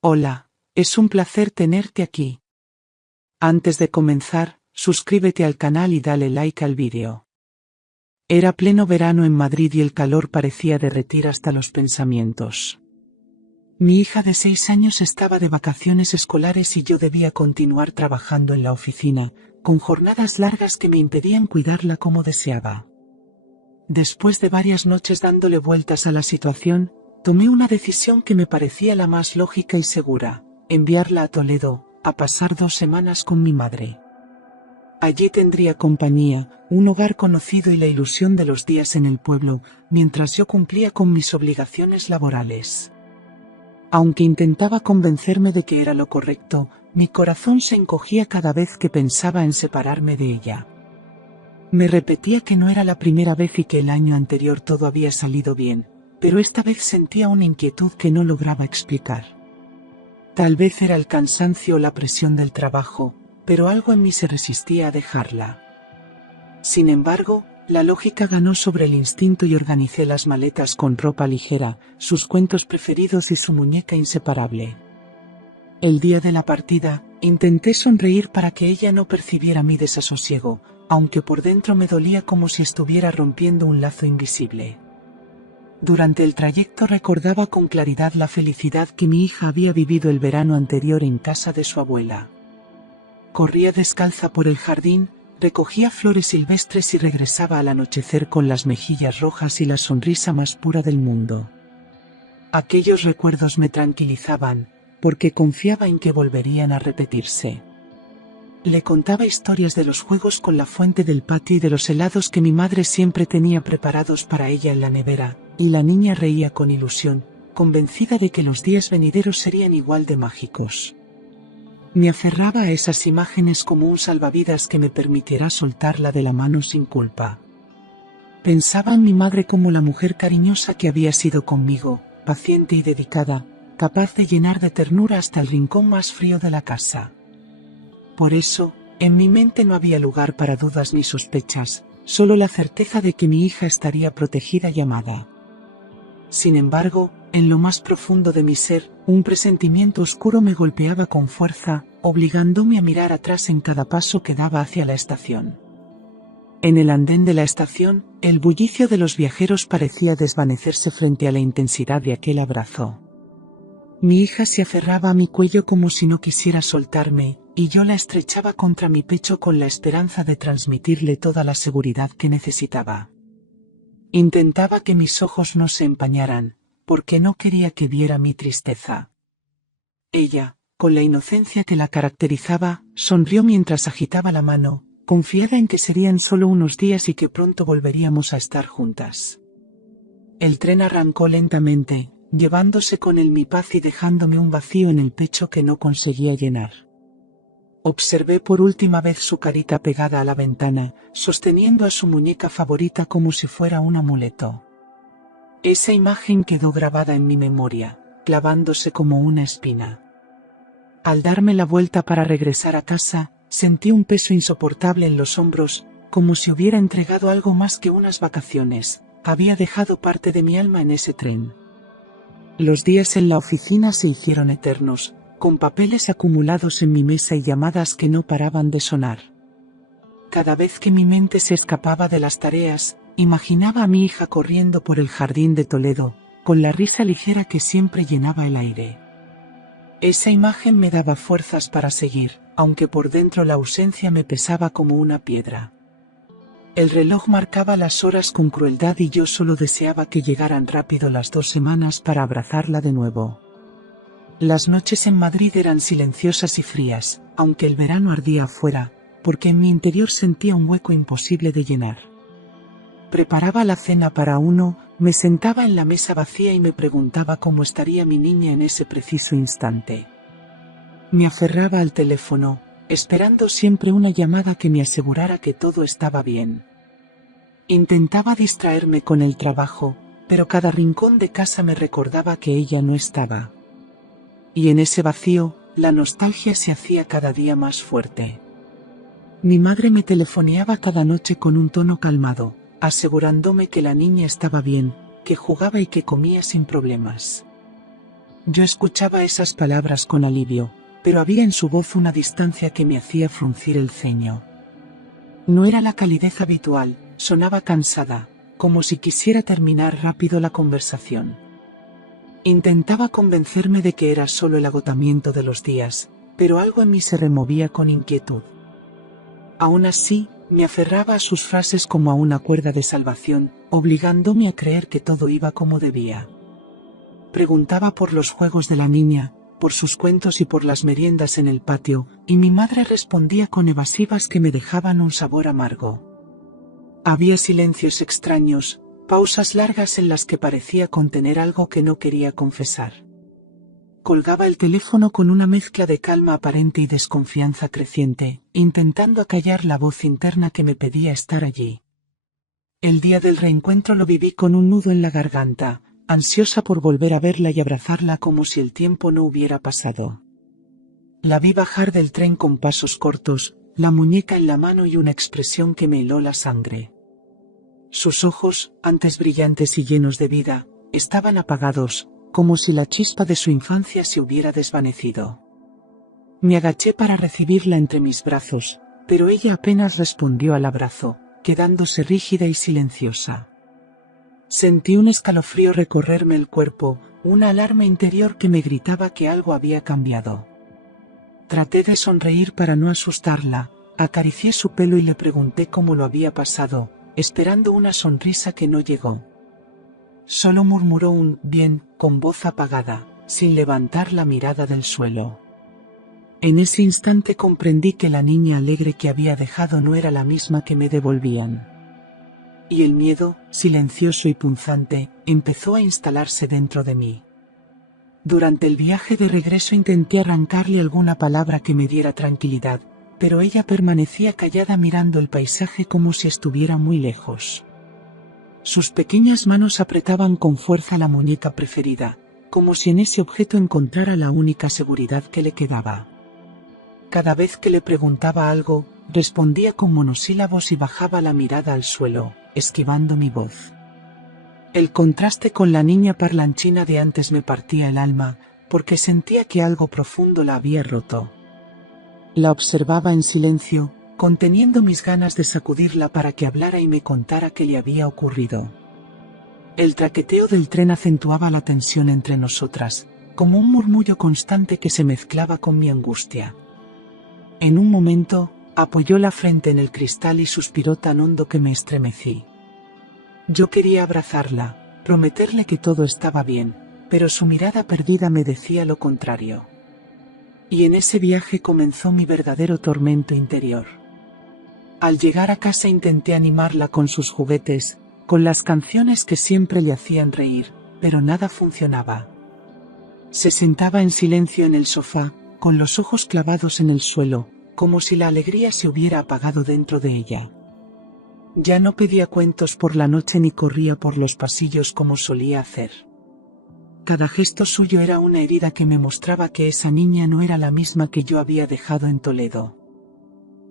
Hola, es un placer tenerte aquí. Antes de comenzar, suscríbete al canal y dale like al vídeo. Era pleno verano en Madrid y el calor parecía derretir hasta los pensamientos. Mi hija de 6 años estaba de vacaciones escolares y yo debía continuar trabajando en la oficina, con jornadas largas que me impedían cuidarla como deseaba. Después de varias noches dándole vueltas a la situación, tomé una decisión que me parecía la más lógica y segura: enviarla a Toledo, a pasar 2 semanas con mi madre. Allí tendría compañía, un hogar conocido y la ilusión de los días en el pueblo, mientras yo cumplía con mis obligaciones laborales. Aunque intentaba convencerme de que era lo correcto, mi corazón se encogía cada vez que pensaba en separarme de ella. Me repetía que no era la primera vez y que el año anterior todo había salido bien, pero esta vez sentía una inquietud que no lograba explicar. Tal vez era el cansancio o la presión del trabajo, pero algo en mí se resistía a dejarla. Sin embargo, la lógica ganó sobre el instinto y organicé las maletas con ropa ligera, sus cuentos preferidos y su muñeca inseparable. El día de la partida, intenté sonreír para que ella no percibiera mi desasosiego, aunque por dentro me dolía como si estuviera rompiendo un lazo invisible. Durante el trayecto recordaba con claridad la felicidad que mi hija había vivido el verano anterior en casa de su abuela. Corría descalza por el jardín, recogía flores silvestres y regresaba al anochecer con las mejillas rojas y la sonrisa más pura del mundo. Aquellos recuerdos me tranquilizaban, porque confiaba en que volverían a repetirse. Le contaba historias de los juegos con la fuente del patio y de los helados que mi madre siempre tenía preparados para ella en la nevera, y la niña reía con ilusión, convencida de que los días venideros serían igual de mágicos. Me aferraba a esas imágenes como un salvavidas que me permitiera soltarla de la mano sin culpa. Pensaba en mi madre como la mujer cariñosa que había sido conmigo, paciente y dedicada, capaz de llenar de ternura hasta el rincón más frío de la casa. Por eso, en mi mente no había lugar para dudas ni sospechas, solo la certeza de que mi hija estaría protegida y amada. Sin embargo, en lo más profundo de mi ser, un presentimiento oscuro me golpeaba con fuerza, obligándome a mirar atrás en cada paso que daba hacia la estación. En el andén de la estación, el bullicio de los viajeros parecía desvanecerse frente a la intensidad de aquel abrazo. Mi hija se aferraba a mi cuello como si no quisiera soltarme, y yo la estrechaba contra mi pecho con la esperanza de transmitirle toda la seguridad que necesitaba. Intentaba que mis ojos no se empañaran, porque no quería que viera mi tristeza. Ella, con la inocencia que la caracterizaba, sonrió mientras agitaba la mano, confiada en que serían solo unos días y que pronto volveríamos a estar juntas. El tren arrancó lentamente, llevándose con él mi paz y dejándome un vacío en el pecho que no conseguía llenar. Observé por última vez su carita pegada a la ventana, sosteniendo a su muñeca favorita como si fuera un amuleto. Esa imagen quedó grabada en mi memoria, clavándose como una espina. Al darme la vuelta para regresar a casa, sentí un peso insoportable en los hombros, como si hubiera entregado algo más que unas vacaciones. Había dejado parte de mi alma en ese tren. Los días en la oficina se hicieron eternos, con papeles acumulados en mi mesa y llamadas que no paraban de sonar. Cada vez que mi mente se escapaba de las tareas, imaginaba a mi hija corriendo por el jardín de Toledo, con la risa ligera que siempre llenaba el aire. Esa imagen me daba fuerzas para seguir, aunque por dentro la ausencia me pesaba como una piedra. El reloj marcaba las horas con crueldad y yo solo deseaba que llegaran rápido las 2 semanas para abrazarla de nuevo. Las noches en Madrid eran silenciosas y frías, aunque el verano ardía afuera, porque en mi interior sentía un hueco imposible de llenar. Preparaba la cena para uno, me sentaba en la mesa vacía y me preguntaba cómo estaría mi niña en ese preciso instante. Me aferraba al teléfono, esperando siempre una llamada que me asegurara que todo estaba bien. Intentaba distraerme con el trabajo, pero cada rincón de casa me recordaba que ella no estaba. Y en ese vacío, la nostalgia se hacía cada día más fuerte. Mi madre me telefoneaba cada noche con un tono calmado, asegurándome que la niña estaba bien, que jugaba y que comía sin problemas. Yo escuchaba esas palabras con alivio, pero había en su voz una distancia que me hacía fruncir el ceño. No era la calidez habitual, sonaba cansada, como si quisiera terminar rápido la conversación. Intentaba convencerme de que era solo el agotamiento de los días, pero algo en mí se removía con inquietud. Aún así, me aferraba a sus frases como a una cuerda de salvación, obligándome a creer que todo iba como debía. Preguntaba por los juegos de la niña, por sus cuentos y por las meriendas en el patio, y mi madre respondía con evasivas que me dejaban un sabor amargo. Había silencios extraños, pausas largas en las que parecía contener algo que no quería confesar. Colgaba el teléfono con una mezcla de calma aparente y desconfianza creciente, intentando acallar la voz interna que me pedía estar allí. El día del reencuentro lo viví con un nudo en la garganta, ansiosa por volver a verla y abrazarla como si el tiempo no hubiera pasado. La vi bajar del tren con pasos cortos, la muñeca en la mano y una expresión que me heló la sangre. Sus ojos, antes brillantes y llenos de vida, estaban apagados, como si la chispa de su infancia se hubiera desvanecido. Me agaché para recibirla entre mis brazos, pero ella apenas respondió al abrazo, quedándose rígida y silenciosa. Sentí un escalofrío recorrerme el cuerpo, una alarma interior que me gritaba que algo había cambiado. Traté de sonreír para no asustarla, acaricié su pelo y le pregunté cómo lo había pasado, esperando una sonrisa que no llegó. Solo murmuró un «bien» con voz apagada, sin levantar la mirada del suelo. En ese instante comprendí que la niña alegre que había dejado no era la misma que me devolvían. Y el miedo, silencioso y punzante, empezó a instalarse dentro de mí. Durante el viaje de regreso intenté arrancarle alguna palabra que me diera tranquilidad, pero ella permanecía callada mirando el paisaje como si estuviera muy lejos. Sus pequeñas manos apretaban con fuerza la muñeca preferida, como si en ese objeto encontrara la única seguridad que le quedaba. Cada vez que le preguntaba algo, respondía con monosílabos y bajaba la mirada al suelo, esquivando mi voz. El contraste con la niña parlanchina de antes me partía el alma, porque sentía que algo profundo la había roto. La observaba en silencio, conteniendo mis ganas de sacudirla para que hablara y me contara qué le había ocurrido. El traqueteo del tren acentuaba la tensión entre nosotras, como un murmullo constante que se mezclaba con mi angustia. En un momento, apoyó la frente en el cristal y suspiró tan hondo que me estremecí. Yo quería abrazarla, prometerle que todo estaba bien, pero su mirada perdida me decía lo contrario. Y en ese viaje comenzó mi verdadero tormento interior. Al llegar a casa intenté animarla con sus juguetes, con las canciones que siempre le hacían reír, pero nada funcionaba. Se sentaba en silencio en el sofá, con los ojos clavados en el suelo, como si la alegría se hubiera apagado dentro de ella. Ya no pedía cuentos por la noche ni corría por los pasillos como solía hacer. Cada gesto suyo era una herida que me mostraba que esa niña no era la misma que yo había dejado en Toledo.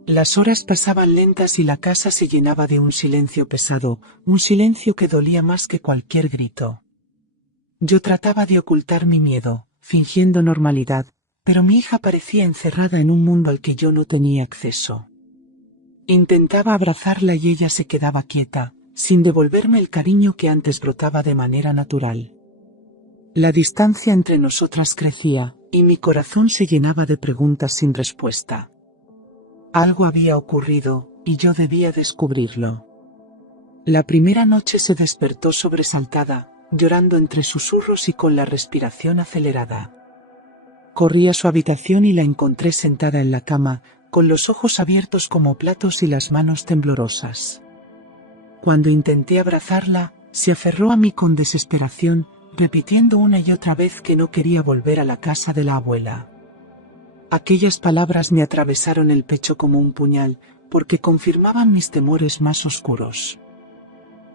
Las horas pasaban lentas y la casa se llenaba de un silencio pesado, un silencio que dolía más que cualquier grito. Yo trataba de ocultar mi miedo, fingiendo normalidad, pero mi hija parecía encerrada en un mundo al que yo no tenía acceso. Intentaba abrazarla y ella se quedaba quieta, sin devolverme el cariño que antes brotaba de manera natural. La distancia entre nosotras crecía, y mi corazón se llenaba de preguntas sin respuesta. Algo había ocurrido, y yo debía descubrirlo. La primera noche se despertó sobresaltada, llorando entre susurros y con la respiración acelerada. Corrí a su habitación y la encontré sentada en la cama, con los ojos abiertos como platos y las manos temblorosas. Cuando intenté abrazarla, se aferró a mí con desesperación, repitiendo una y otra vez que no quería volver a la casa de la abuela. Aquellas palabras me atravesaron el pecho como un puñal, porque confirmaban mis temores más oscuros.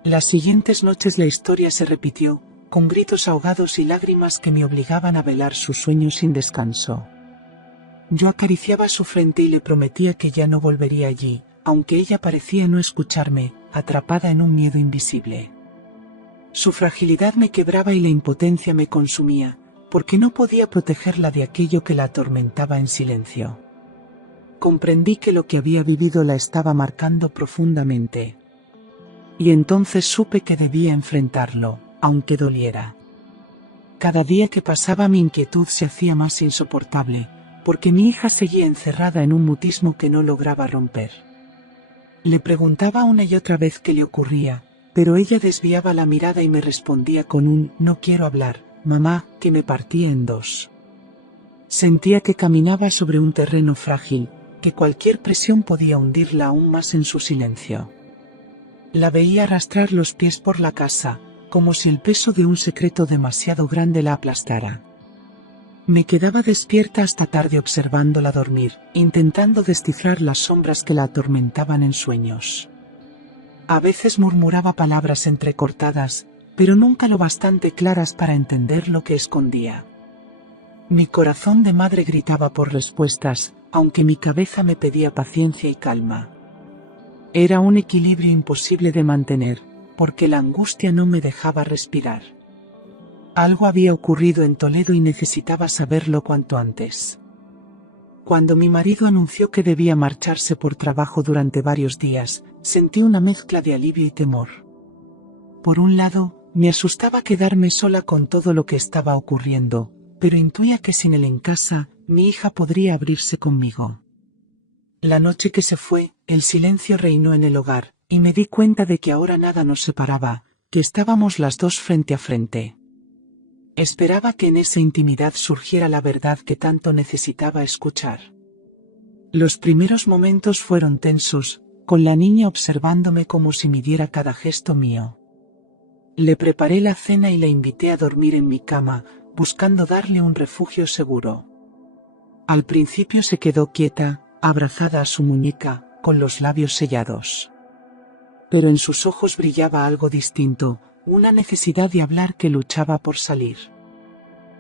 Las siguientes noches la historia se repitió, con gritos ahogados y lágrimas que me obligaban a velar su sueño sin descanso. Yo acariciaba su frente y le prometía que ya no volvería allí, aunque ella parecía no escucharme, atrapada en un miedo invisible. Su fragilidad me quebraba y la impotencia me consumía, porque no podía protegerla de aquello que la atormentaba en silencio. Comprendí que lo que había vivido la estaba marcando profundamente. Y entonces supe que debía enfrentarlo, aunque doliera. Cada día que pasaba mi inquietud se hacía más insoportable, porque mi hija seguía encerrada en un mutismo que no lograba romper. Le preguntaba una y otra vez qué le ocurría, pero ella desviaba la mirada y me respondía con un «no quiero hablar, mamá», que me partía en dos. Sentía que caminaba sobre un terreno frágil, que cualquier presión podía hundirla aún más en su silencio. La veía arrastrar los pies por la casa, como si el peso de un secreto demasiado grande la aplastara. Me quedaba despierta hasta tarde observándola dormir, intentando descifrar las sombras que la atormentaban en sueños. A veces murmuraba palabras entrecortadas, pero nunca lo bastante claras para entender lo que escondía. Mi corazón de madre gritaba por respuestas, aunque mi cabeza me pedía paciencia y calma. Era un equilibrio imposible de mantener, porque la angustia no me dejaba respirar. Algo había ocurrido en Toledo y necesitaba saberlo cuanto antes. Cuando mi marido anunció que debía marcharse por trabajo durante varios días, sentí una mezcla de alivio y temor. Por un lado, me asustaba quedarme sola con todo lo que estaba ocurriendo, pero intuía que sin él en casa, mi hija podría abrirse conmigo. La noche que se fue, el silencio reinó en el hogar, y me di cuenta de que ahora nada nos separaba, que estábamos las dos frente a frente. Esperaba que en esa intimidad surgiera la verdad que tanto necesitaba escuchar. Los primeros momentos fueron tensos, con la niña observándome como si midiera cada gesto mío. Le preparé la cena y la invité a dormir en mi cama, buscando darle un refugio seguro. Al principio se quedó quieta, abrazada a su muñeca, con los labios sellados. Pero en sus ojos brillaba algo distinto, una necesidad de hablar que luchaba por salir.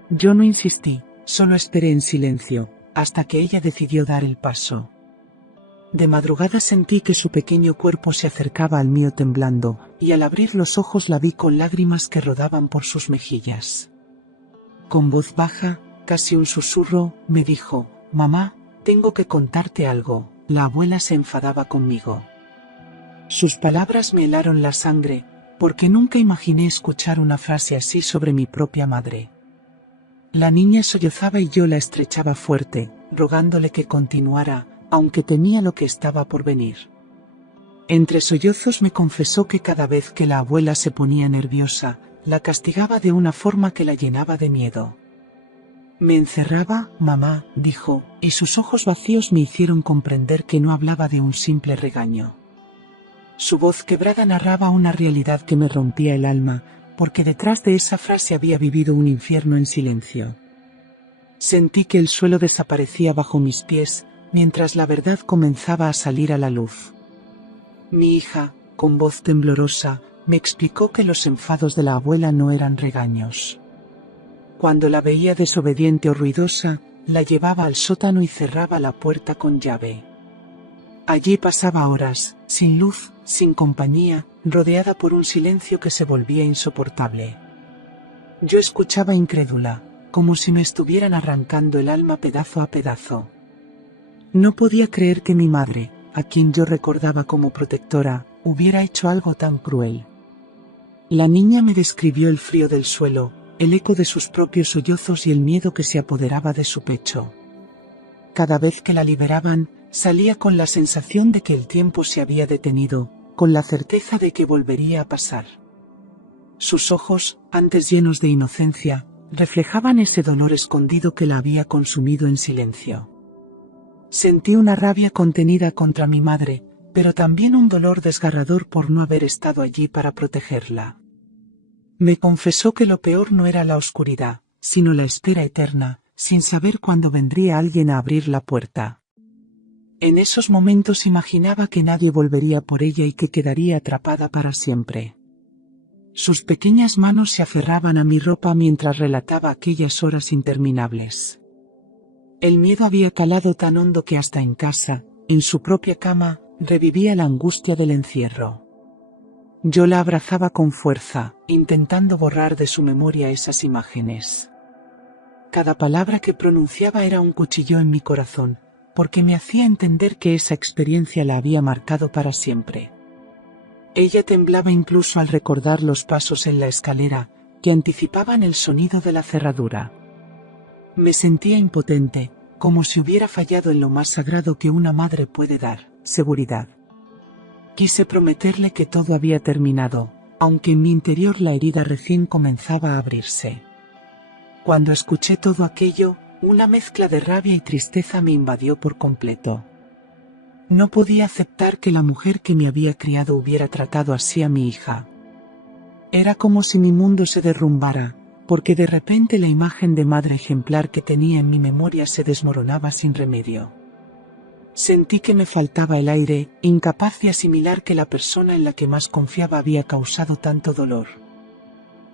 Yo no insistí, solo esperé en silencio, hasta que ella decidió dar el paso. De madrugada sentí que su pequeño cuerpo se acercaba al mío temblando, y al abrir los ojos la vi con lágrimas que rodaban por sus mejillas. Con voz baja, casi un susurro, me dijo: «Mamá, tengo que contarte algo». La abuela se enfadaba conmigo. Sus palabras me helaron la sangre, porque nunca imaginé escuchar una frase así sobre mi propia madre. La niña sollozaba y yo la estrechaba fuerte, rogándole que continuara, aunque temía lo que estaba por venir. Entre sollozos me confesó que cada vez que la abuela se ponía nerviosa, la castigaba de una forma que la llenaba de miedo. «Me encerraba, mamá», dijo, y sus ojos vacíos me hicieron comprender que no hablaba de un simple regaño. Su voz quebrada narraba una realidad que me rompía el alma, porque detrás de esa frase había vivido un infierno en silencio. Sentí que el suelo desaparecía bajo mis pies, mientras la verdad comenzaba a salir a la luz. Mi hija, con voz temblorosa, me explicó que los enfados de la abuela no eran regaños. Cuando la veía desobediente o ruidosa, la llevaba al sótano y cerraba la puerta con llave. Allí pasaba horas, sin luz, sin compañía, rodeada por un silencio que se volvía insoportable. Yo escuchaba incrédula, como si me estuvieran arrancando el alma pedazo a pedazo. No podía creer que mi madre, a quien yo recordaba como protectora, hubiera hecho algo tan cruel. La niña me describió el frío del suelo, el eco de sus propios sollozos y el miedo que se apoderaba de su pecho. Cada vez que la liberaban, salía con la sensación de que el tiempo se había detenido, con la certeza de que volvería a pasar. Sus ojos, antes llenos de inocencia, reflejaban ese dolor escondido que la había consumido en silencio. Sentí una rabia contenida contra mi madre, pero también un dolor desgarrador por no haber estado allí para protegerla. Me confesó que lo peor no era la oscuridad, sino la espera eterna, sin saber cuándo vendría alguien a abrir la puerta. En esos momentos imaginaba que nadie volvería por ella y que quedaría atrapada para siempre. Sus pequeñas manos se aferraban a mi ropa mientras relataba aquellas horas interminables. El miedo había calado tan hondo que hasta en casa, en su propia cama, revivía la angustia del encierro. Yo la abrazaba con fuerza, intentando borrar de su memoria esas imágenes. Cada palabra que pronunciaba era un cuchillo en mi corazón, porque me hacía entender que esa experiencia la había marcado para siempre. Ella temblaba incluso al recordar los pasos en la escalera, que anticipaban el sonido de la cerradura. Me sentía impotente, como si hubiera fallado en lo más sagrado que una madre puede dar, seguridad. Quise prometerle que todo había terminado, aunque en mi interior la herida recién comenzaba a abrirse. Cuando escuché todo aquello, una mezcla de rabia y tristeza me invadió por completo. No podía aceptar que la mujer que me había criado hubiera tratado así a mi hija. Era como si mi mundo se derrumbara, porque de repente la imagen de madre ejemplar que tenía en mi memoria se desmoronaba sin remedio. Sentí que me faltaba el aire, incapaz de asimilar que la persona en la que más confiaba había causado tanto dolor.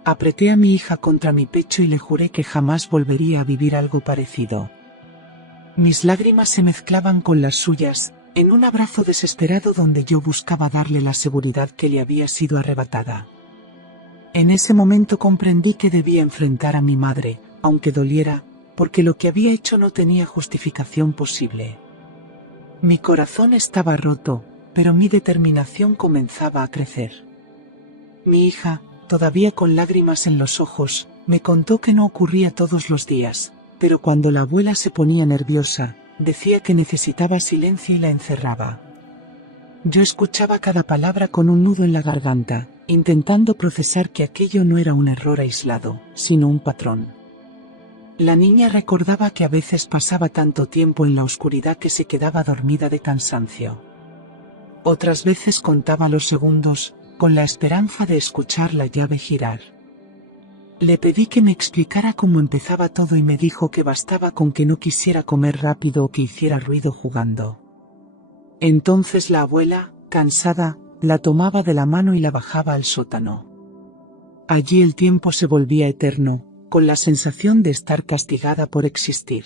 Apreté a mi hija contra mi pecho y le juré que jamás volvería a vivir algo parecido. Mis lágrimas se mezclaban con las suyas, en un abrazo desesperado donde yo buscaba darle la seguridad que le había sido arrebatada. En ese momento comprendí que debía enfrentar a mi madre, aunque doliera, porque lo que había hecho no tenía justificación posible. Mi corazón estaba roto, pero mi determinación comenzaba a crecer. Mi hija, todavía con lágrimas en los ojos, me contó que no ocurría todos los días, pero cuando la abuela se ponía nerviosa, decía que necesitaba silencio y la encerraba. Yo escuchaba cada palabra con un nudo en la garganta, intentando procesar que aquello no era un error aislado, sino un patrón. La niña recordaba que a veces pasaba tanto tiempo en la oscuridad que se quedaba dormida de cansancio. Otras veces contaba los segundos, con la esperanza de escuchar la llave girar. Le pedí que me explicara cómo empezaba todo y me dijo que bastaba con que no quisiera comer rápido o que hiciera ruido jugando. Entonces la abuela, cansada, la tomaba de la mano y la bajaba al sótano. Allí el tiempo se volvía eterno, con la sensación de estar castigada por existir.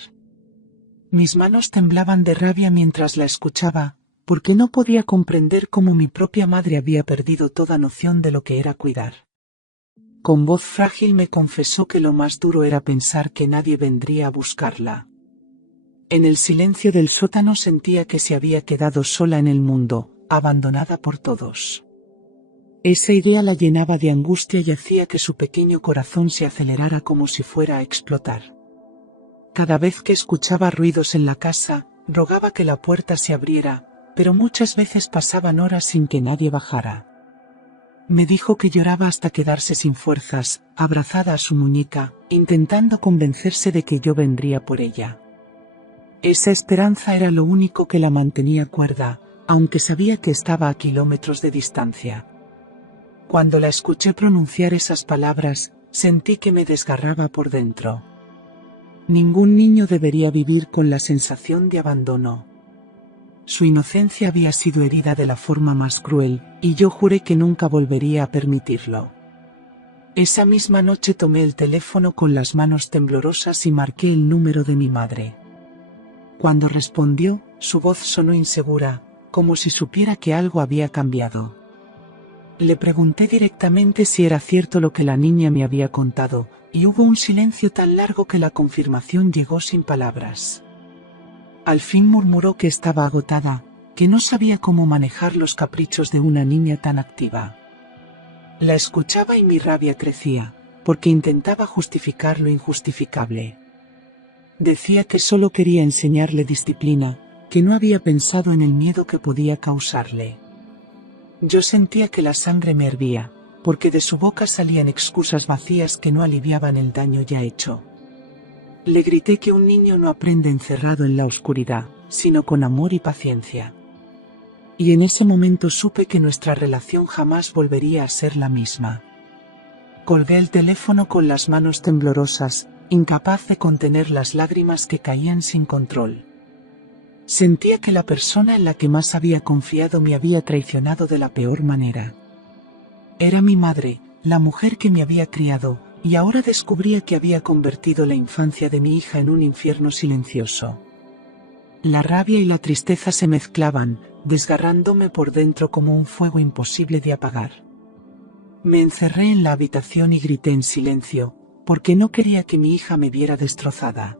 Mis manos temblaban de rabia mientras la escuchaba, porque no podía comprender cómo mi propia madre había perdido toda noción de lo que era cuidar. Con voz frágil me confesó que lo más duro era pensar que nadie vendría a buscarla. En el silencio del sótano sentía que se había quedado sola en el mundo, abandonada por todos. Esa idea la llenaba de angustia y hacía que su pequeño corazón se acelerara como si fuera a explotar. Cada vez que escuchaba ruidos en la casa, rogaba que la puerta se abriera, pero muchas veces pasaban horas sin que nadie bajara. Me dijo que lloraba hasta quedarse sin fuerzas, abrazada a su muñeca, intentando convencerse de que yo vendría por ella. Esa esperanza era lo único que la mantenía cuerda, aunque sabía que estaba a kilómetros de distancia. Cuando la escuché pronunciar esas palabras, sentí que me desgarraba por dentro. Ningún niño debería vivir con la sensación de abandono. Su inocencia había sido herida de la forma más cruel, y yo juré que nunca volvería a permitirlo. Esa misma noche tomé el teléfono con las manos temblorosas y marqué el número de mi madre. Cuando respondió, su voz sonó insegura, como si supiera que algo había cambiado. Le pregunté directamente si era cierto lo que la niña me había contado, y hubo un silencio tan largo que la confirmación llegó sin palabras. Al fin murmuró que estaba agotada, que no sabía cómo manejar los caprichos de una niña tan activa. La escuchaba y mi rabia crecía, porque intentaba justificar lo injustificable. Decía que solo quería enseñarle disciplina, que no había pensado en el miedo que podía causarle. Yo sentía que la sangre me hervía, porque de su boca salían excusas vacías que no aliviaban el daño ya hecho. Le grité que un niño no aprende encerrado en la oscuridad, sino con amor y paciencia. Y en ese momento supe que nuestra relación jamás volvería a ser la misma. Colgué el teléfono con las manos temblorosas, incapaz de contener las lágrimas que caían sin control. Sentía que la persona en la que más había confiado me había traicionado de la peor manera. Era mi madre, la mujer que me había criado, y ahora descubría que había convertido la infancia de mi hija en un infierno silencioso. La rabia y la tristeza se mezclaban, desgarrándome por dentro como un fuego imposible de apagar. Me encerré en la habitación y grité en silencio, porque no quería que mi hija me viera destrozada.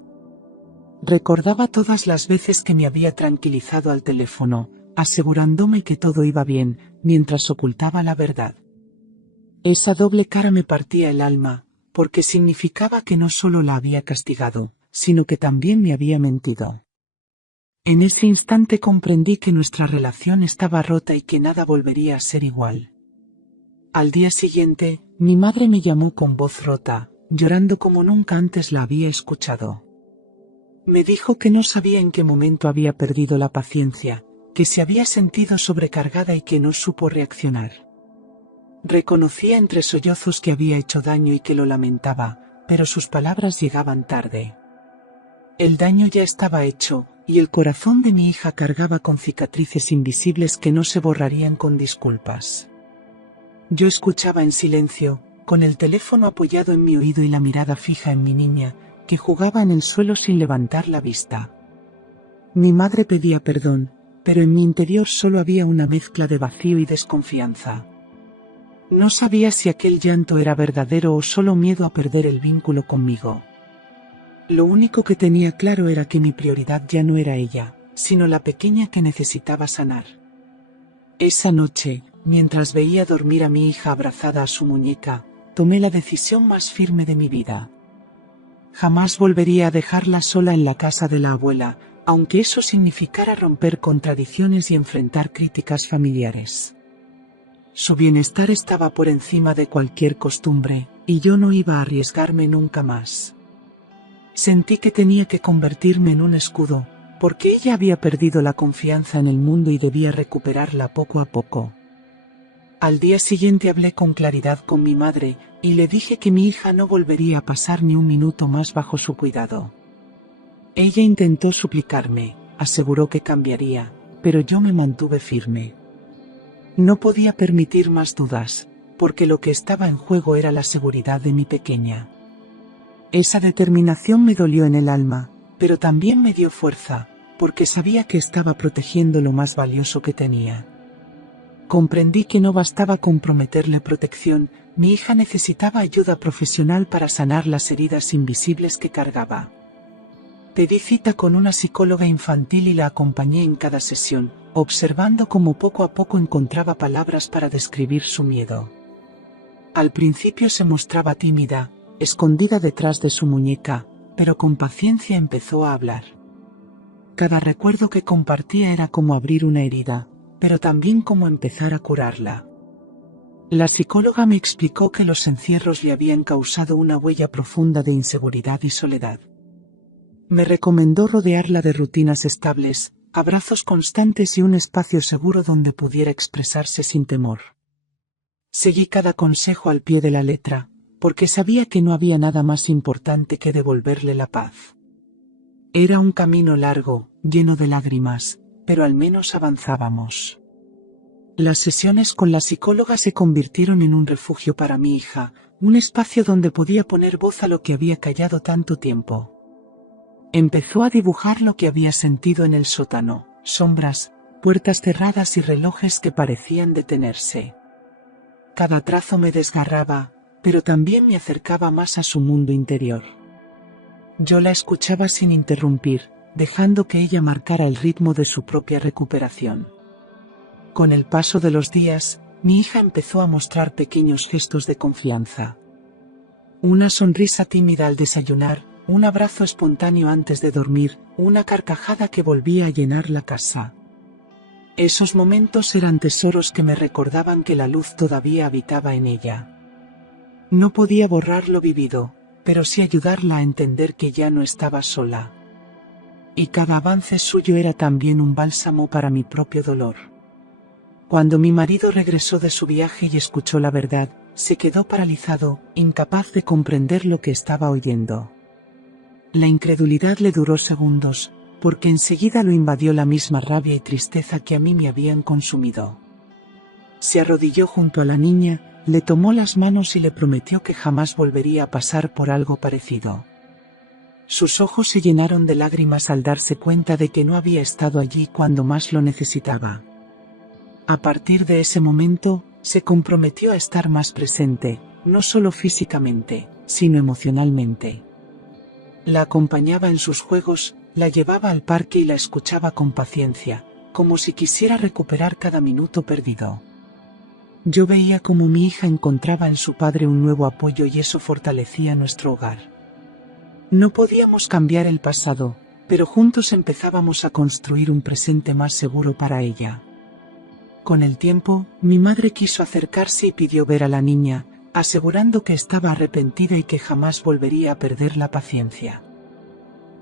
Recordaba todas las veces que me había tranquilizado al teléfono, asegurándome que todo iba bien, mientras ocultaba la verdad. Esa doble cara me partía el alma, porque significaba que no solo la había castigado, sino que también me había mentido. En ese instante comprendí que nuestra relación estaba rota y que nada volvería a ser igual. Al día siguiente, mi madre me llamó con voz rota, llorando como nunca antes la había escuchado. Me dijo que no sabía en qué momento había perdido la paciencia, que se había sentido sobrecargada y que no supo reaccionar. Reconocía entre sollozos que había hecho daño y que lo lamentaba, pero sus palabras llegaban tarde. El daño ya estaba hecho, y el corazón de mi hija cargaba con cicatrices invisibles que no se borrarían con disculpas. Yo escuchaba en silencio, con el teléfono apoyado en mi oído y la mirada fija en mi niña, que jugaba en el suelo sin levantar la vista. Mi madre pedía perdón, pero en mi interior solo había una mezcla de vacío y desconfianza. No sabía si aquel llanto era verdadero o solo miedo a perder el vínculo conmigo. Lo único que tenía claro era que mi prioridad ya no era ella, sino la pequeña que necesitaba sanar. Esa noche, mientras veía dormir a mi hija abrazada a su muñeca, tomé la decisión más firme de mi vida. Jamás volvería a dejarla sola en la casa de la abuela, aunque eso significara romper con tradiciones y enfrentar críticas familiares. Su bienestar estaba por encima de cualquier costumbre, y yo no iba a arriesgarme nunca más. Sentí que tenía que convertirme en un escudo, porque ella había perdido la confianza en el mundo y debía recuperarla poco a poco. Al día siguiente hablé con claridad con mi madre, y le dije que mi hija no volvería a pasar ni un minuto más bajo su cuidado. Ella intentó suplicarme, aseguró que cambiaría, pero yo me mantuve firme. No podía permitir más dudas, porque lo que estaba en juego era la seguridad de mi pequeña. Esa determinación me dolió en el alma, pero también me dio fuerza, porque sabía que estaba protegiendo lo más valioso que tenía. Comprendí que no bastaba con prometerle protección, mi hija necesitaba ayuda profesional para sanar las heridas invisibles que cargaba. Pedí cita con una psicóloga infantil y la acompañé en cada sesión, observando cómo poco a poco encontraba palabras para describir su miedo. Al principio se mostraba tímida, escondida detrás de su muñeca, pero con paciencia empezó a hablar. Cada recuerdo que compartía era como abrir una herida, pero también como empezar a curarla. La psicóloga me explicó que los encierros le habían causado una huella profunda de inseguridad y soledad. Me recomendó rodearla de rutinas estables, abrazos constantes y un espacio seguro donde pudiera expresarse sin temor. Seguí cada consejo al pie de la letra, porque sabía que no había nada más importante que devolverle la paz. Era un camino largo, lleno de lágrimas, pero al menos avanzábamos. Las sesiones con la psicóloga se convirtieron en un refugio para mi hija, un espacio donde podía poner voz a lo que había callado tanto tiempo. Empezó a dibujar lo que había sentido en el sótano, sombras, puertas cerradas y relojes que parecían detenerse. Cada trazo me desgarraba, pero también me acercaba más a su mundo interior. Yo la escuchaba sin interrumpir, dejando que ella marcara el ritmo de su propia recuperación. Con el paso de los días, mi hija empezó a mostrar pequeños gestos de confianza. Una sonrisa tímida al desayunar, un abrazo espontáneo antes de dormir, una carcajada que volvía a llenar la casa. Esos momentos eran tesoros que me recordaban que la luz todavía habitaba en ella. No podía borrar lo vivido, pero sí ayudarla a entender que ya no estaba sola. Y cada avance suyo era también un bálsamo para mi propio dolor. Cuando mi marido regresó de su viaje y escuchó la verdad, se quedó paralizado, incapaz de comprender lo que estaba oyendo. La incredulidad le duró segundos, porque enseguida lo invadió la misma rabia y tristeza que a mí me habían consumido. Se arrodilló junto a la niña, le tomó las manos y le prometió que jamás volvería a pasar por algo parecido. Sus ojos se llenaron de lágrimas al darse cuenta de que no había estado allí cuando más lo necesitaba. A partir de ese momento, se comprometió a estar más presente, no solo físicamente, sino emocionalmente. La acompañaba en sus juegos, la llevaba al parque y la escuchaba con paciencia, como si quisiera recuperar cada minuto perdido. Yo veía cómo mi hija encontraba en su padre un nuevo apoyo y eso fortalecía nuestro hogar. No podíamos cambiar el pasado, pero juntos empezábamos a construir un presente más seguro para ella. Con el tiempo, mi madre quiso acercarse y pidió ver a la niña, asegurando que estaba arrepentida y que jamás volvería a perder la paciencia.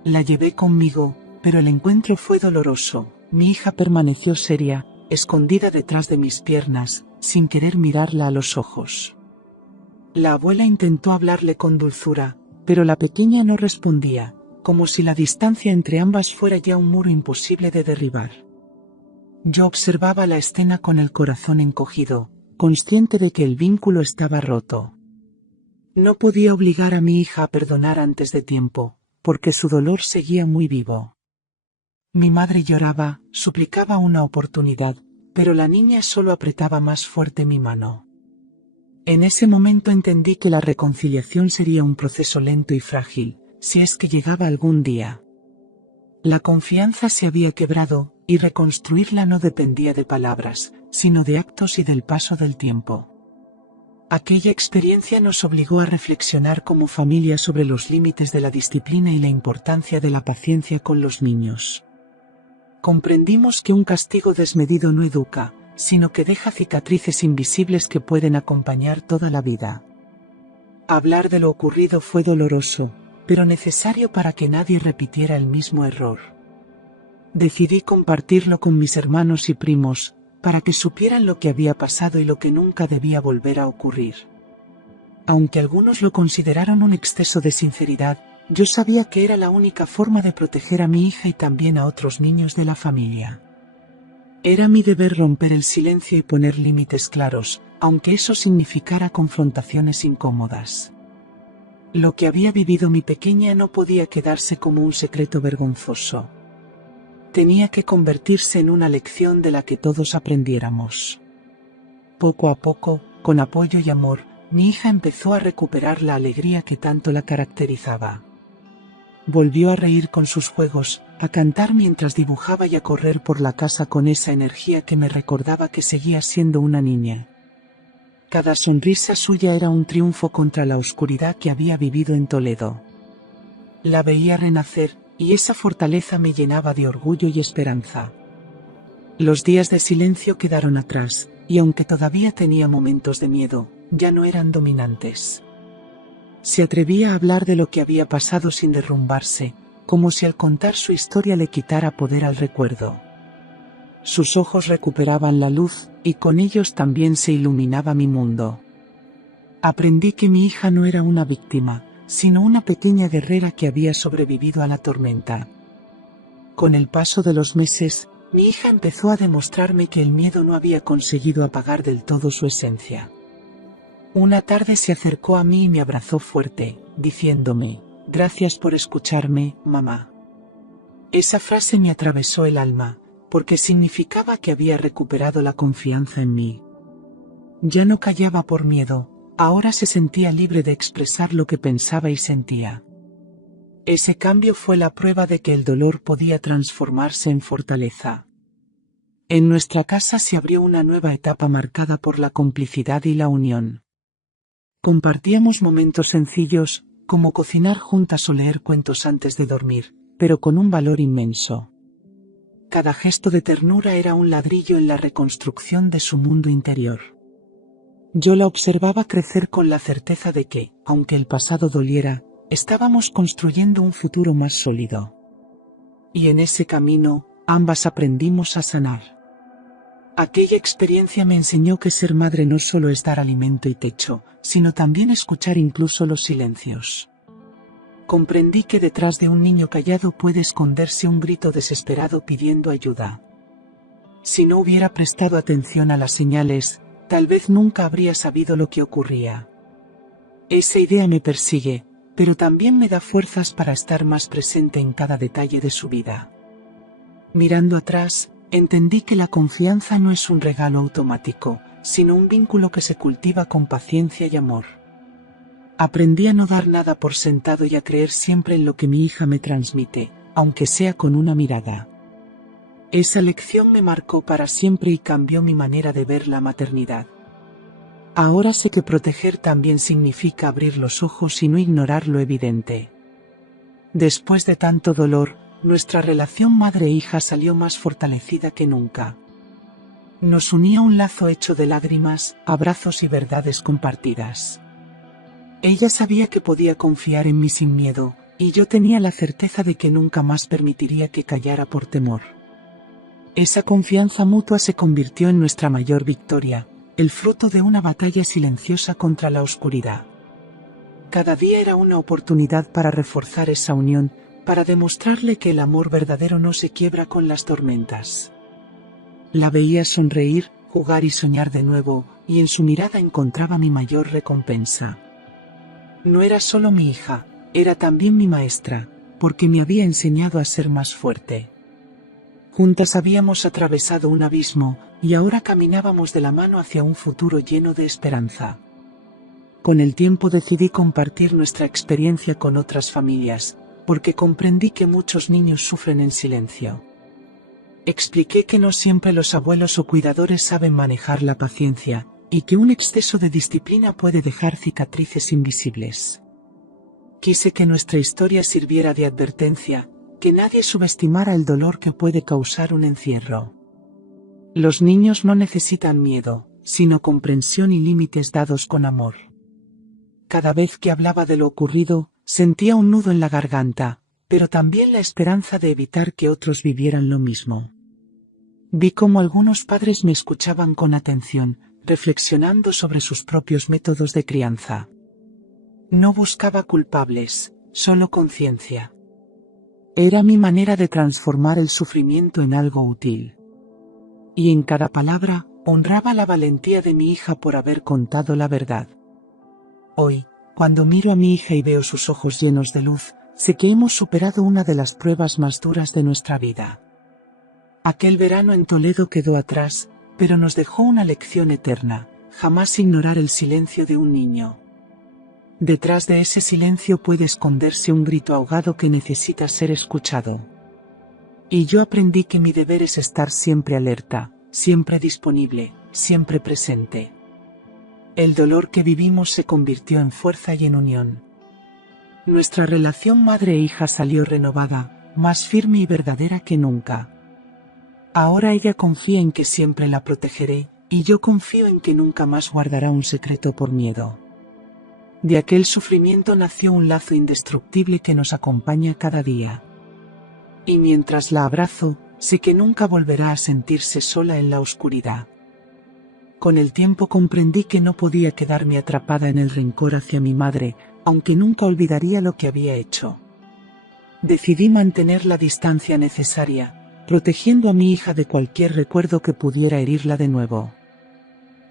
La llevé conmigo, pero el encuentro fue doloroso. Mi hija permaneció seria, escondida detrás de mis piernas, sin querer mirarla a los ojos. La abuela intentó hablarle con dulzura, pero la pequeña no respondía, como si la distancia entre ambas fuera ya un muro imposible de derribar. Yo observaba la escena con el corazón encogido, consciente de que el vínculo estaba roto. No podía obligar a mi hija a perdonar antes de tiempo, porque su dolor seguía muy vivo. Mi madre lloraba, suplicaba una oportunidad, pero la niña solo apretaba más fuerte mi mano. En ese momento entendí que la reconciliación sería un proceso lento y frágil, si es que llegaba algún día. La confianza se había quebrado, y reconstruirla no dependía de palabras, sino de actos y del paso del tiempo. Aquella experiencia nos obligó a reflexionar como familia sobre los límites de la disciplina y la importancia de la paciencia con los niños. Comprendimos que un castigo desmedido no educa, sino que deja cicatrices invisibles que pueden acompañar toda la vida. Hablar de lo ocurrido fue doloroso, pero necesario para que nadie repitiera el mismo error. Decidí compartirlo con mis hermanos y primos, para que supieran lo que había pasado y lo que nunca debía volver a ocurrir. Aunque algunos lo consideraron un exceso de sinceridad, yo sabía que era la única forma de proteger a mi hija y también a otros niños de la familia. Era mi deber romper el silencio y poner límites claros, aunque eso significara confrontaciones incómodas. Lo que había vivido mi pequeña no podía quedarse como un secreto vergonzoso. Tenía que convertirse en una lección de la que todos aprendiéramos. Poco a poco, con apoyo y amor, mi hija empezó a recuperar la alegría que tanto la caracterizaba. Volvió a reír con sus juegos, a cantar mientras dibujaba y a correr por la casa con esa energía que me recordaba que seguía siendo una niña. Cada sonrisa suya era un triunfo contra la oscuridad que había vivido en Toledo. La veía renacer, y esa fortaleza me llenaba de orgullo y esperanza. Los días de silencio quedaron atrás, y aunque todavía tenía momentos de miedo, ya no eran dominantes. Se atrevía a hablar de lo que había pasado sin derrumbarse, como si al contar su historia le quitara poder al recuerdo. Sus ojos recuperaban la luz, y con ellos también se iluminaba mi mundo. Aprendí que mi hija no era una víctima, sino una pequeña guerrera que había sobrevivido a la tormenta. Con el paso de los meses, mi hija empezó a demostrarme que el miedo no había conseguido apagar del todo su esencia. Una tarde se acercó a mí y me abrazó fuerte, diciéndome: «Gracias por escucharme, mamá». Esa frase me atravesó el alma, porque significaba que había recuperado la confianza en mí. Ya no callaba por miedo, ahora se sentía libre de expresar lo que pensaba y sentía. Ese cambio fue la prueba de que el dolor podía transformarse en fortaleza. En nuestra casa se abrió una nueva etapa marcada por la complicidad y la unión. Compartíamos momentos sencillos, como cocinar juntas o leer cuentos antes de dormir, pero con un valor inmenso. Cada gesto de ternura era un ladrillo en la reconstrucción de su mundo interior. Yo la observaba crecer con la certeza de que, aunque el pasado doliera, estábamos construyendo un futuro más sólido. Y en ese camino, ambas aprendimos a sanar. Aquella experiencia me enseñó que ser madre no solo es dar alimento y techo, sino también escuchar incluso los silencios. Comprendí que detrás de un niño callado puede esconderse un grito desesperado pidiendo ayuda. Si no hubiera prestado atención a las señales, tal vez nunca habría sabido lo que ocurría. Esa idea me persigue, pero también me da fuerzas para estar más presente en cada detalle de su vida. Mirando atrás, entendí que la confianza no es un regalo automático, sino un vínculo que se cultiva con paciencia y amor. Aprendí a no dar nada por sentado y a creer siempre en lo que mi hija me transmite, aunque sea con una mirada. Esa lección me marcó para siempre y cambió mi manera de ver la maternidad. Ahora sé que proteger también significa abrir los ojos y no ignorar lo evidente. Después de tanto dolor, nuestra relación madre-hija salió más fortalecida que nunca. Nos unía un lazo hecho de lágrimas, abrazos y verdades compartidas. Ella sabía que podía confiar en mí sin miedo, y yo tenía la certeza de que nunca más permitiría que callara por temor. Esa confianza mutua se convirtió en nuestra mayor victoria, el fruto de una batalla silenciosa contra la oscuridad. Cada día era una oportunidad para reforzar esa unión, para demostrarle que el amor verdadero no se quiebra con las tormentas. La veía sonreír, jugar y soñar de nuevo, y en su mirada encontraba mi mayor recompensa. No era solo mi hija, era también mi maestra, porque me había enseñado a ser más fuerte. Juntas habíamos atravesado un abismo, y ahora caminábamos de la mano hacia un futuro lleno de esperanza. Con el tiempo decidí compartir nuestra experiencia con otras familias, porque comprendí que muchos niños sufren en silencio. Expliqué que no siempre los abuelos o cuidadores saben manejar la paciencia, y que un exceso de disciplina puede dejar cicatrices invisibles. Quise que nuestra historia sirviera de advertencia, que nadie subestimara el dolor que puede causar un encierro. Los niños no necesitan miedo, sino comprensión y límites dados con amor. Cada vez que hablaba de lo ocurrido, sentía un nudo en la garganta, pero también la esperanza de evitar que otros vivieran lo mismo. Vi cómo algunos padres me escuchaban con atención, reflexionando sobre sus propios métodos de crianza. No buscaba culpables, solo conciencia. Era mi manera de transformar el sufrimiento en algo útil. Y en cada palabra, honraba la valentía de mi hija por haber contado la verdad. Hoy, cuando miro a mi hija y veo sus ojos llenos de luz, sé que hemos superado una de las pruebas más duras de nuestra vida. Aquel verano en Toledo quedó atrás, pero nos dejó una lección eterna: jamás ignorar el silencio de un niño. Detrás de ese silencio puede esconderse un grito ahogado que necesita ser escuchado. Y yo aprendí que mi deber es estar siempre alerta, siempre disponible, siempre presente. El dolor que vivimos se convirtió en fuerza y en unión. Nuestra relación madre-hija salió renovada, más firme y verdadera que nunca. Ahora ella confía en que siempre la protegeré, y yo confío en que nunca más guardará un secreto por miedo. De aquel sufrimiento nació un lazo indestructible que nos acompaña cada día. Y mientras la abrazo, sé que nunca volverá a sentirse sola en la oscuridad. Con el tiempo comprendí que no podía quedarme atrapada en el rencor hacia mi madre, aunque nunca olvidaría lo que había hecho. Decidí mantener la distancia necesaria, protegiendo a mi hija de cualquier recuerdo que pudiera herirla de nuevo.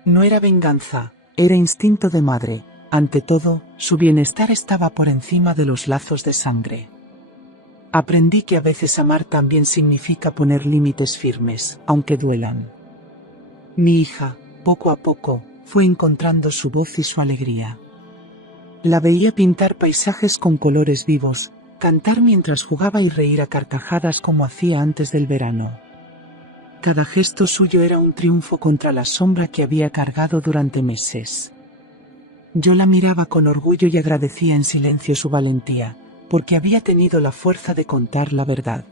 No era venganza, era instinto de madre. Ante todo, su bienestar estaba por encima de los lazos de sangre. Aprendí que a veces amar también significa poner límites firmes, aunque duelan. Mi hija, poco a poco, fue encontrando su voz y su alegría. La veía pintar paisajes con colores vivos, cantar mientras jugaba y reír a carcajadas como hacía antes del verano. Cada gesto suyo era un triunfo contra la sombra que había cargado durante meses. Yo la miraba con orgullo y agradecía en silencio su valentía, porque había tenido la fuerza de contar la verdad.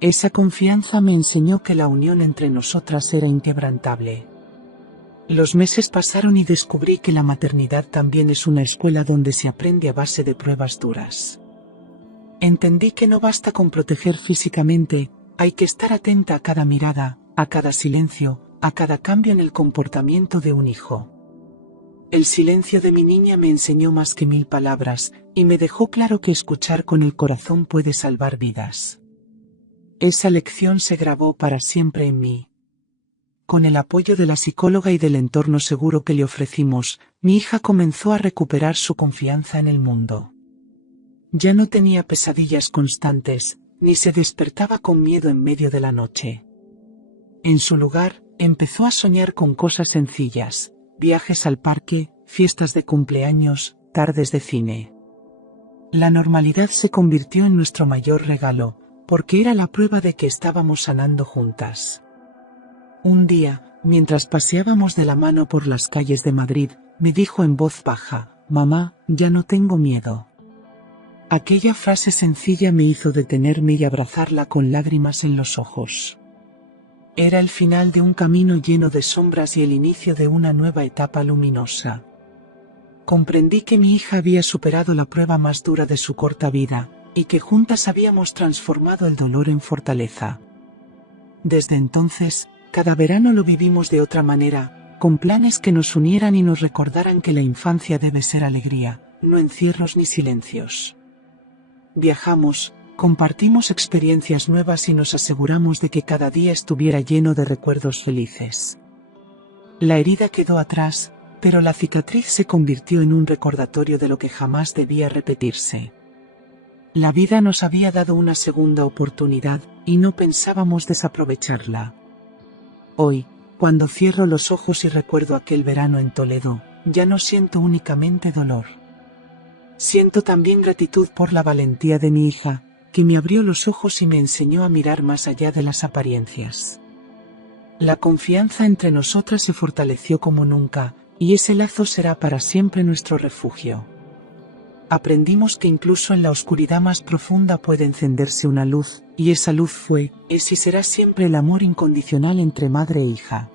Esa confianza me enseñó que la unión entre nosotras era inquebrantable. Los meses pasaron y descubrí que la maternidad también es una escuela donde se aprende a base de pruebas duras. Entendí que no basta con proteger físicamente, hay que estar atenta a cada mirada, a cada silencio, a cada cambio en el comportamiento de un hijo. El silencio de mi niña me enseñó más que 1000 palabras, y me dejó claro que escuchar con el corazón puede salvar vidas. Esa lección se grabó para siempre en mí. Con el apoyo de la psicóloga y del entorno seguro que le ofrecimos, mi hija comenzó a recuperar su confianza en el mundo. Ya no tenía pesadillas constantes, ni se despertaba con miedo en medio de la noche. En su lugar, empezó a soñar con cosas sencillas: viajes al parque, fiestas de cumpleaños, tardes de cine. La normalidad se convirtió en nuestro mayor regalo, porque era la prueba de que estábamos sanando juntas. Un día, mientras paseábamos de la mano por las calles de Madrid, me dijo en voz baja: «Mamá, ya no tengo miedo». Aquella frase sencilla me hizo detenerme y abrazarla con lágrimas en los ojos. Era el final de un camino lleno de sombras y el inicio de una nueva etapa luminosa. Comprendí que mi hija había superado la prueba más dura de su corta vida, y que juntas habíamos transformado el dolor en fortaleza. Desde entonces, cada verano lo vivimos de otra manera, con planes que nos unieran y nos recordaran que la infancia debe ser alegría, no encierros ni silencios. Viajamos, compartimos experiencias nuevas y nos aseguramos de que cada día estuviera lleno de recuerdos felices. La herida quedó atrás, pero la cicatriz se convirtió en un recordatorio de lo que jamás debía repetirse. La vida nos había dado una segunda oportunidad, y no pensábamos desaprovecharla. Hoy, cuando cierro los ojos y recuerdo aquel verano en Toledo, ya no siento únicamente dolor. Siento también gratitud por la valentía de mi hija, que me abrió los ojos y me enseñó a mirar más allá de las apariencias. La confianza entre nosotras se fortaleció como nunca, y ese lazo será para siempre nuestro refugio. Aprendimos que incluso en la oscuridad más profunda puede encenderse una luz, y esa luz fue, es y será siempre el amor incondicional entre madre e hija.